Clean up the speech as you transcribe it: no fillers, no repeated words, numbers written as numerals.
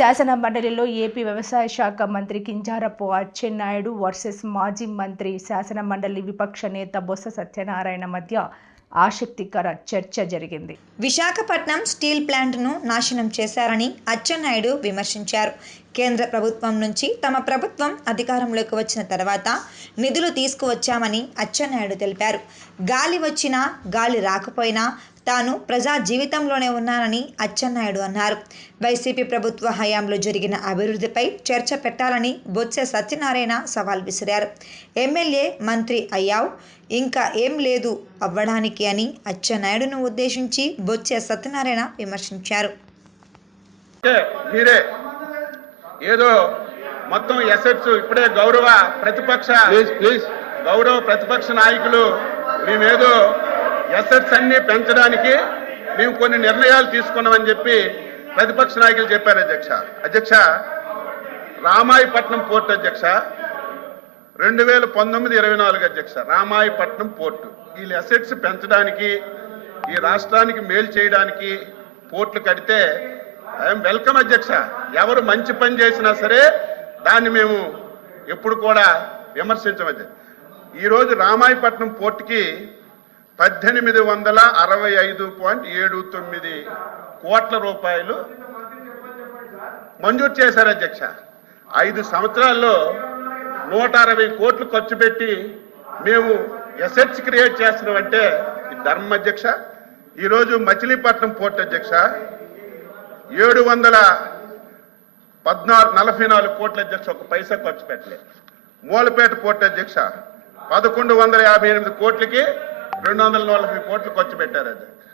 శాసన మండలిలో ఏపీ వ్యవసాయ శాఖ మంత్రి కింజారపు అచ్చెన్నాయుడు వర్సెస్ మాజీ మంత్రి శాసన మండలి విపక్ష నేత బొత్స సత్యనారాయణ మధ్య ఆసక్తికర చర్చ జరిగింది. విశాఖపట్నం స్టీల్ ప్లాంట్ను నాశనం చేశారని అచ్చెన్నాయుడు విమర్శించారు. కేంద్ర ప్రభుత్వం నుంచి తమ ప్రభుత్వం అధికారంలోకి వచ్చిన తర్వాత నిధులు తీసుకువచ్చామని అచ్చెన్నాయుడు తెలిపారు. గాలి వచ్చినా గాలి రాకపోయినా తాను ప్రజా జీవితంలోనే ఉన్నానని అచ్చెన్నాయుడు అన్నారు. వైసీపీ ప్రభుత్వ హయాంలో జరిగిన అభివృద్ధిపై చర్చ పెట్టాలని బొత్స సత్యనారాయణ సవాల్ విసిరారు. ఎమ్మెల్యే మంత్రి అయ్యావ్, ఇంకా ఏం లేదు అవ్వడానికి అని అచ్చెన్నాయుడును ఉద్దేశించి బొత్స సత్యనారాయణ విమర్శించారు. ఏదో మొత్తం ఎసెట్స్ ఇప్పుడే గౌరవ ప్రతిపక్ష నాయకులు మేమేదో ఎసెట్స్ అన్ని పెంచడానికి మేము కొన్ని నిర్ణయాలు తీసుకున్నామని చెప్పి ప్రతిపక్ష నాయకులు చెప్పారు. అధ్యక్ష రామాయపట్నం పోర్టు అధ్యక్ష 2019-24 అధ్యక్ష రామాయపట్నం పోర్టు వీళ్ళు ఎసెట్స్ పెంచడానికి ఈ రాష్ట్రానికి మేలు చేయడానికి పోర్టులు కడితే ఐఎమ్ వెల్కమ్ అధ్యక్ష. ఎవరు మంచి పని చేసినా సరే దాన్ని మేము ఎప్పుడు కూడా విమర్శించమధ్య. ఈరోజు రామాయపట్నం పోర్టుకి 1865.79 కోట్ల రూపాయలు మంజూరు చేశారు అధ్యక్ష. 5 సంవత్సరాల్లో 160 కోట్లు ఖర్చు పెట్టి మేము ఎసెట్స్ క్రియేట్ చేస్తున్నామంటే ఇది ధర్మం అధ్యక్ష. ఈరోజు మచిలీపట్నం పోర్టు అధ్యక్ష 744 కోట్ల అధ్యక్ష, ఒక పైసా ఖర్చు పెట్టలేదు. మూలపేట పోర్టు అధ్యక్ష 1158 కోట్లకి 240 కోట్లు ఖర్చు పెట్టారు అధ్యక్ష.